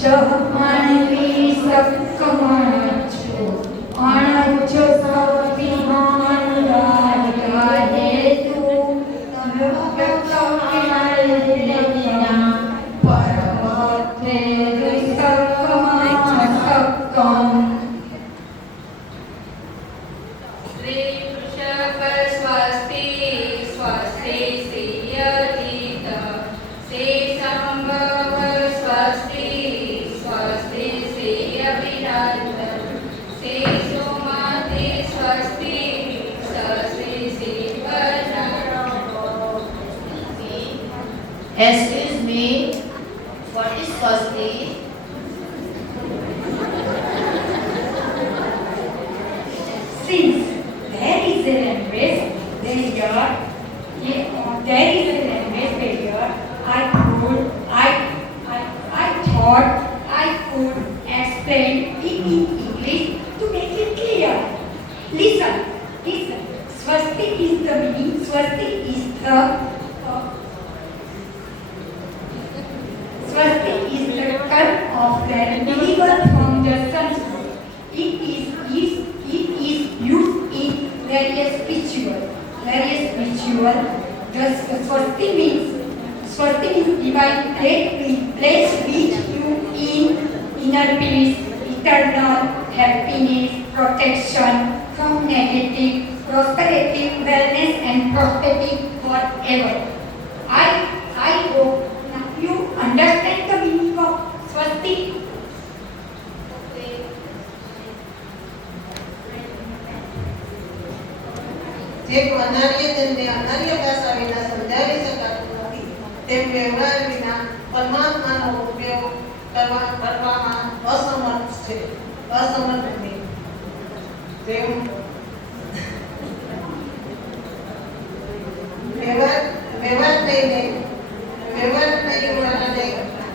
માનવી સકમણ છો અણજો સવિહાન ગાદે તું નૃત્યકમળના પરમથે સકમણ સકમ શ્રી વૃષભ સ્વસ્તિ સ્વસ્તિ શ્રીયધિત શેષંભવ સ્વસ્તિ સ્વસ્તિ શ્રીયવિરાજ શેષોમતિ સ્વસ્તિ સ્વસ્તિ શ્રીવર્ણો. Excuse me, what is swasti? Since there is a language barrier, I thought I could explain it in English to make it clear. Listen. Swasti is the meaning. Swasti is the curve of the deliver from the Sanskrit. It is used in various rituals. The swasti means divine place which you in inner peace, eternal happiness, protection from negative, prosperity, wellness and prosperity forever. I hope you understand the meaning of swasti. જે અનાર્ય તેમને અનાર્ય ભાષા વિના સમજાવી શકાતું નથી તેમ વ્યવહાર વિના પરમાત્માનો ઉપયોગ કરવામાં અસમર્થ છે. જેમ વ્યવહાર થઈને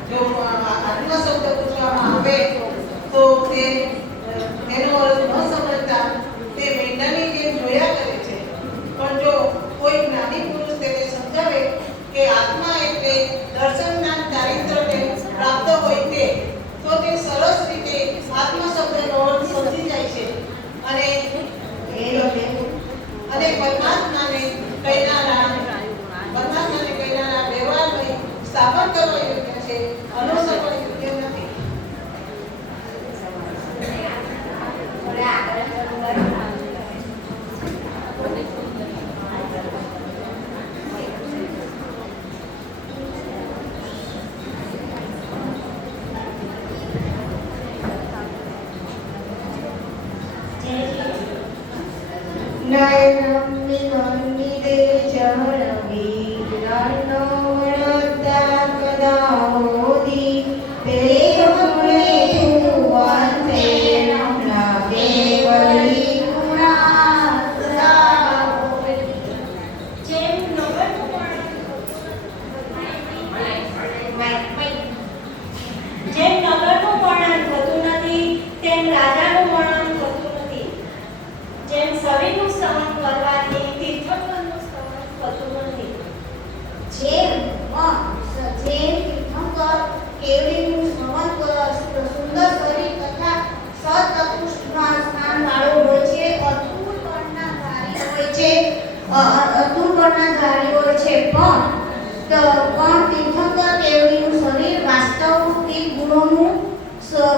જો આત્મ શબ્દ પૂછવામાં આવે તો તેનો અર્થ ન સમજતા તે મેંઢાની જેમ જોયા કરે છે. પણ જો કોઈ જ્ઞાની પુરુષ તેને સમજાવે કે આત્મા એટલે દર્શન જ્ઞાન ચારિત્રને પ્રાપ્ત હોય તે, તો તે સરસ રીતે આત્મ શબ્દનો અર્થ સમજી જાય છે અને પરમાત્માને કહેનારા વ્યવહારને સ્થાપન કરવા યોગ્ય છે, અનુસરવા યોગ્ય નથી.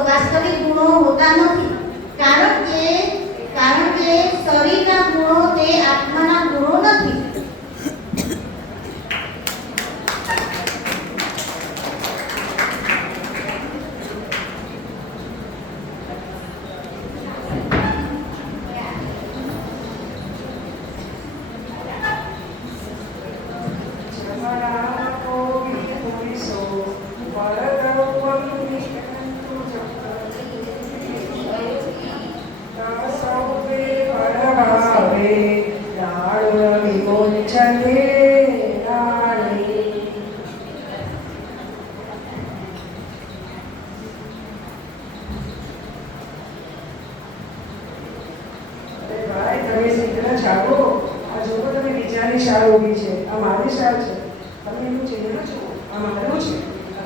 વાસ્તવિક ગુણો હોતા નથી, કારણ કે શરીરના ગુણો તે આત્માના ગુણો નથી. શાળ ઊભી છે, આ મારી શાળ છે, તમે એનું ચિહ્ન છો, આ મારું છે,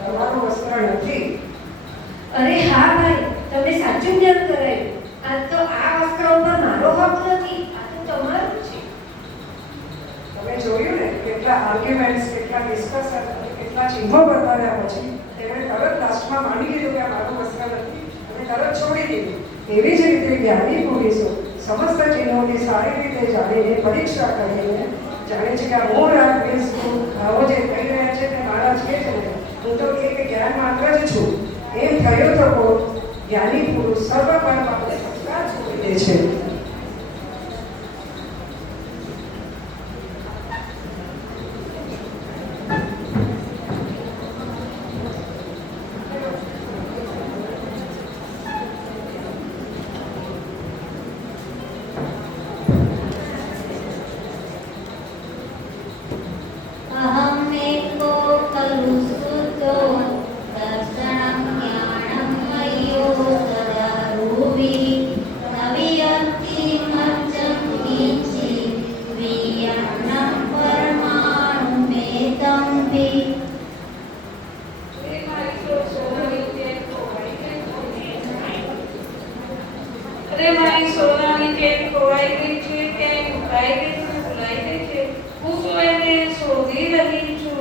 તમારું વસ્ત્ર નથી. અરે હા ભાઈ, તમે સાચું જ્ઞાન કરાયું. આ તો આ વસ્ત્ર ઉપર મારો હક નથી, આ તો તમારું છે. તમે જોયું ને કેટલા આર્ગ્યુમેન્ટ્સ, કેટલા ડિસ્કશન, કેટલા ચિહ્નો બતાવ્યા પછી તેમણે તરત લાસ્ટમાં માની લીધું કે આ મારું વસ્ત્ર નથી અને તરત છોડી દીધું. એવી જ રીતે જ્ઞાની પુરુષો સમસ્ત ચિહ્નોની સારી રીતે જાણીને પરીક્ષા કરીને જાણે છે કે આ મોર રાગ મીન્સ આવો જે કહી રહ્યા છે તે મહારાજ કહે છે ને, હું તો કે જ્ઞાન માત્ર જ છું એમ થયો તો જ્ઞાની પુરુષ સર્વ કર્મ આપણે સંસ્કાર છોડી દે છે. અહમ एको खलु शुद्धो दर्शनं ज्ञानं मय्यो सदारूपी नवियन्ति मज्जं किञ्चि वियन्नं परमाणुमेतं वि અરે મારી સોનાની ચેન ખોવાઈ ગઈ છે, ક્યાંય મુકાઈ ગઈ છે, ભૂલાઈ ગઈ છે. હું તો એને શોધી રહી છું.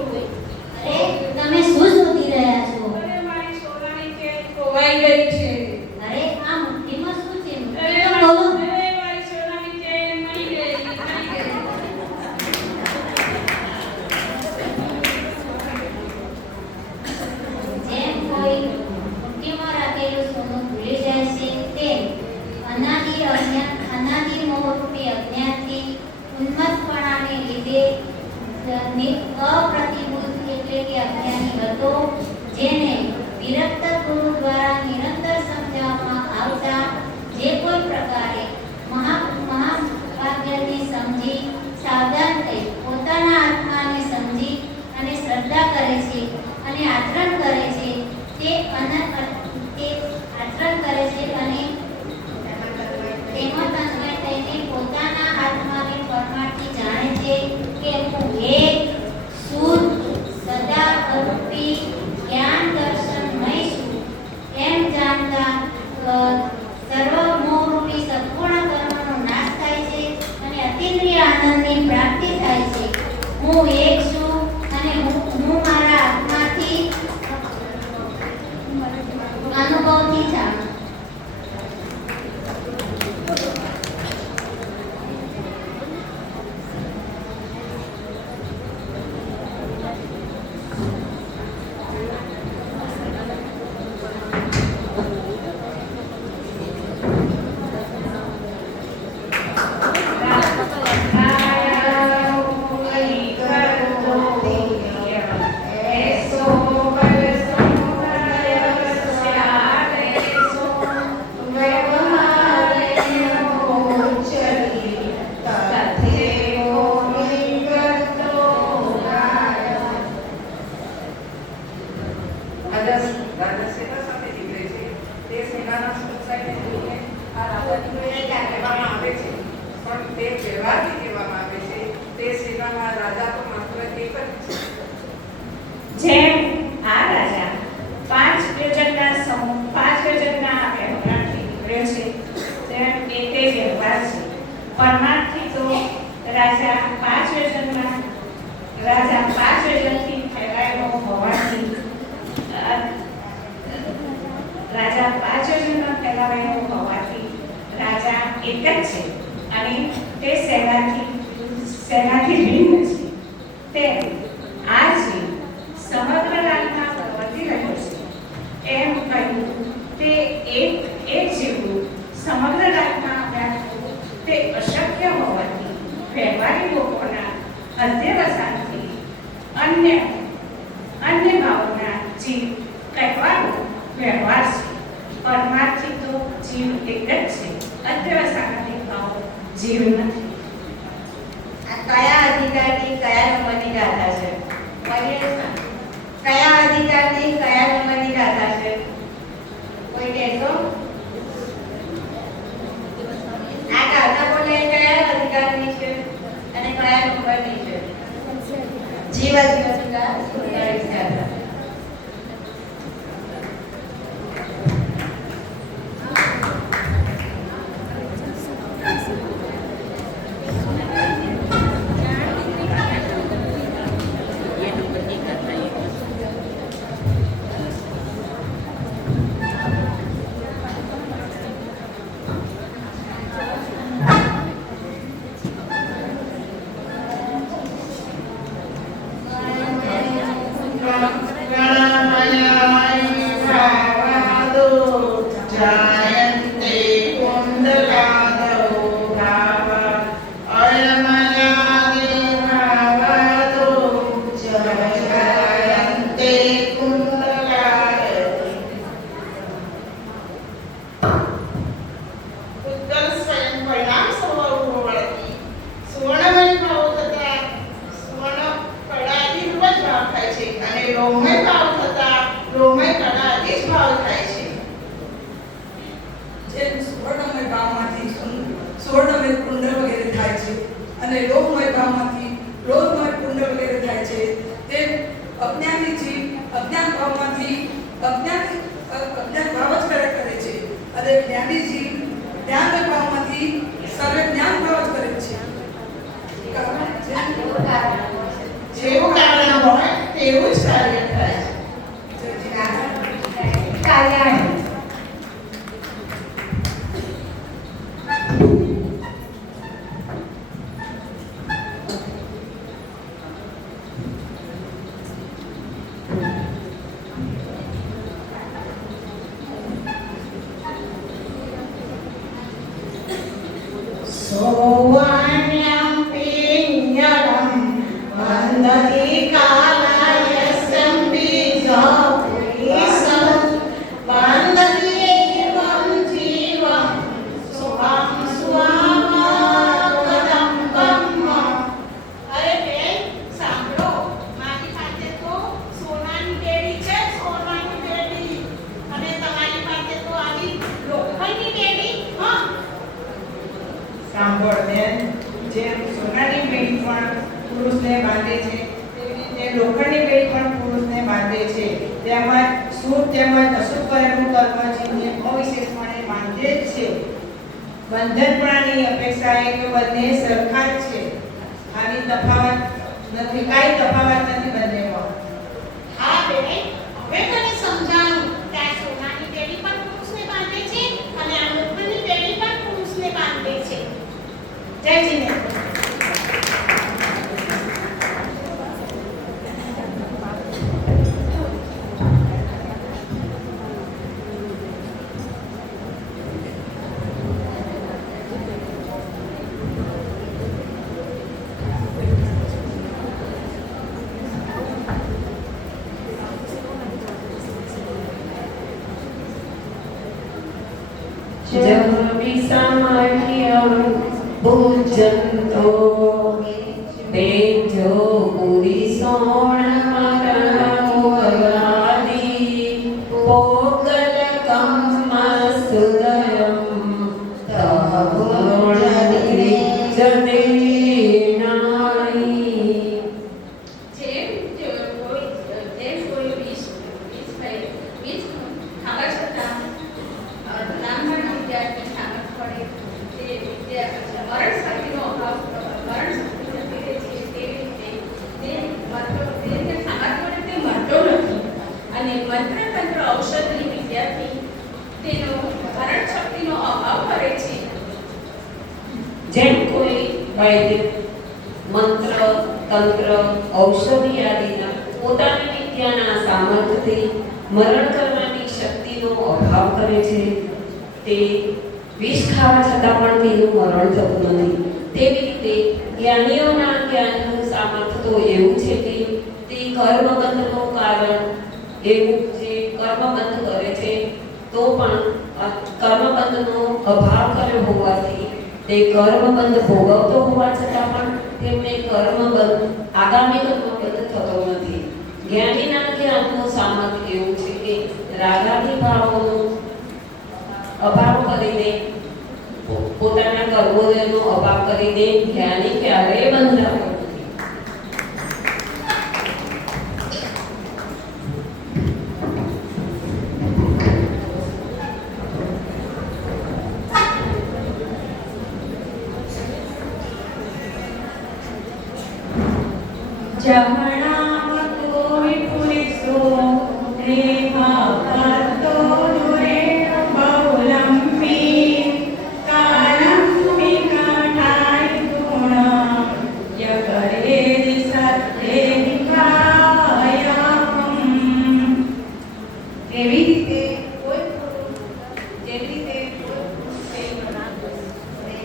અરે તમે શું શોધી રહ્યા છો? અરે મારી સોનાની ચેન ખોવાઈ ગઈ છે. અરે આ મુઠ્ઠીમાં શું છે? અરે તો બોલો. મારી સોનાની ચેન મળી ગઈ, મળી ગઈ. જેમ કોઈ મુઠ્ઠીમાં રાખેલું સોનું ભૂલી જાય છે તેમ અનાદિ મોહરૂપી અજ્ઞાનથી ઉન્મત્તપણાને લીધે અપ્રતિબુદ્ધ એટલે કે અજ્ઞાની હતો, જેને વિરક્ત ગુરુ દ્વારા નિરંતર સમજાવવામાં આવતા જે કોઈ પ્રકારે મહાભાગ્યને સમજી સાવધાન થઈ પોતાના આત્માને સમજી અને શ્રદ્ધા કરે છે અને આચરણ કરે છે તે આચરણ કરે છે અને તેમાં તન્મય થઈને પોતાના આત્માને પરમાર્થી જાણે છે કે હું એક શુદ્ધ સદા અરૂપી જ્ઞાન દર્શનમય છું એમ જાણતા સર્વ મોહરૂપી સંપૂર્ણ કર્મનો નાશ થાય છે અને અતિન્દ્રિય આનંદની પ્રાપ્તિ થાય છે. હું એક છું અને હું મારા આત્માથી અનુભવથી જાણું. જેમ આ રાજા 5 યોજનના સમૂહ 5 યોજનના વ્યવહારથી નીકળ્યો છે, તેમ તે વ્યવહાર છે. પરમાર્થી તો રાજા 5 યોજનથી ફેલાયેલો હોવાથી રાજા એક જ છે અને તે સેનાથી ભિન્ન છે. તેમ આ જીવ સમગ્ર રાજમાં પ્રવર્તી રહ્યો છે એમ કહ્યું તે એક જીવનું સમગ્ર રાજમાં વ્યાપવું તે અશક્ય હોવાથી વ્યવહારી લોકોના અધ્યવસાનથી અન્ય ભાવોના જીવ કહેવાનો વ્યવહાર છે. પરમાર્થી તો જીવ એક જ છે, અધ્યવસાનાથી ભાવ જીવ નથી. આ કયા અધિકારથી કયા નંબરની ગાથા છે? કયા અધિકારથી કયા નંબરની ગાથા છે? કોઈ કહેશો? આ ગાથા બોલે કયા અધિકારની છે અને કયા નંબરની છે? જીવા જીવા સુંદર ગાથા. આજે જ્ઞાનીજી ધ્યાન દબાવમાંથી સર્વે જ્ઞાન પ્રાપ્ત કરે છે. જેવું કારણ હોય તેવું જ કાર્ય થાય. કલ્યાણી सोवान्यं पिञ्जरं वन्दति कालायस्यं बीजपुरीशं वन्दति एवं जीवं सुखं स्वामाकदम्बम्. અરે બેન સાંભળો, મારી પાસે તો સોનાની બેડી છે, સોનાની બેડી, અને તમારી પાસે તો આવી લોખંડની બેડી. હા, સાંભળ બેન, જેમ સોનાની બેડી પણ પુરુષને બાંધે છે તેવી રીતે લોખંડની બેડી પણ પુરુષને બાંધે છે. તેમજ શુદ્ધ તેમજ અશુદ્ધ કરેલું કર્મ જીવને અવિશેષપણે બાંધે જ છે. બંધનપણાની અપેક્ષાએ તો બંને સરખા જ છે. આની તફાવત નથી, કાંઈ તફાવત નથી બંનેમાં. હા બેન, હવે મને સમજાયું કે આ સોનાની બેડી પણ પુરુષને બાંધે છે અને આ લોખંડની બેડી પણ પુરુષને બાંધે છે. જય જીનેન્દ્ર. जब विसामह्यं पूजन्तो तेजो पुरीसोणमकरमुपगादि पोगलकं मस्तुदयं तपोणनिरीक्षतेनायि. જેમ કોઈ વીસ ખાવા છતાં નાના વિદ્યાર્થી સામર્થ પડે તે મરણ શક્તિનો અભાવ, મરણ શક્તિ જતી રહે છે, તેવી રીતે તે સામર્થ પડે તે મરતો નથી. અને મંત્ર તંત્ર ઔષધની વિદ્યાર્થી તેનો મરણ શક્તિનો અભાવ કરે છે. જેમ કોઈ વૈદિક મંત્ર તંત્ર ઔષધિ આદિના પોતાની વિદ્યાના સામર્થ્યથી મરણ કરવાની શક્તિનો અભાવ કરે છે, તે વિષ ખાવા છતાં પણ તેનું મરણ થતું નથી. તેવી રીતે જ્ઞાનીઓના જ્ઞાનનું સામર્થ્ય તો એવું છે કે તે કર્મબંધનું કારણ એવું જે કર્મબંધ કરે છે તો પણ કર્મબંધનો અભાવ કર્યો હોવાથી તે કર્મબંધ ભોગવતો હોવા છતાં પણ તેમને કર્મબંધ આગામી કર્મબંધ થતો નથી. જ્ઞાનીના જ્ઞાનનું સામર્થ્ય એવું છે કે રાગાદી ભાવોનો અભાવ કરીને પોતાના કર્મોનો અભાવ કરીને જ્ઞાની ક્યારેય બંધાતો નથી. જમણામતો વિપુલિસો રેમા કરતો દુરેણ બહુલંબી કાલંબિકાઠાય ગુણ યકરેદિ સત્તે નિકાયમ. એવી રીતે કોઈ પુરુષ જેવી રીતે કોઈ પુરુષે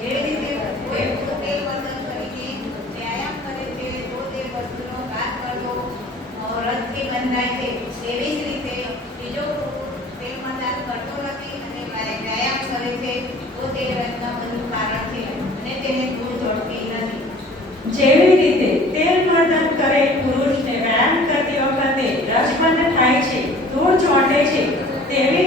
એવી રીતે કોઈ પોતે વર્તન કરીને વ્યાયામ કરે છે તો તે વસ્તુનો ઘાત કરવો રથથી બંધાય છે. એવી જ રીતે બીજો પુરુષ તે મદાન કરતો નથી અને વ્યાયામ કરે છે તો તે રથના બંધનું કારણ છે અને તેને ધૂળ ઝડપી નથી. જેવી રીતે તેલ મર્દન કરે પુરુષને વ્યાયામ કરતી વખતે રસબંધ થાય છે, ધૂળ ચોંટે છે, તેવી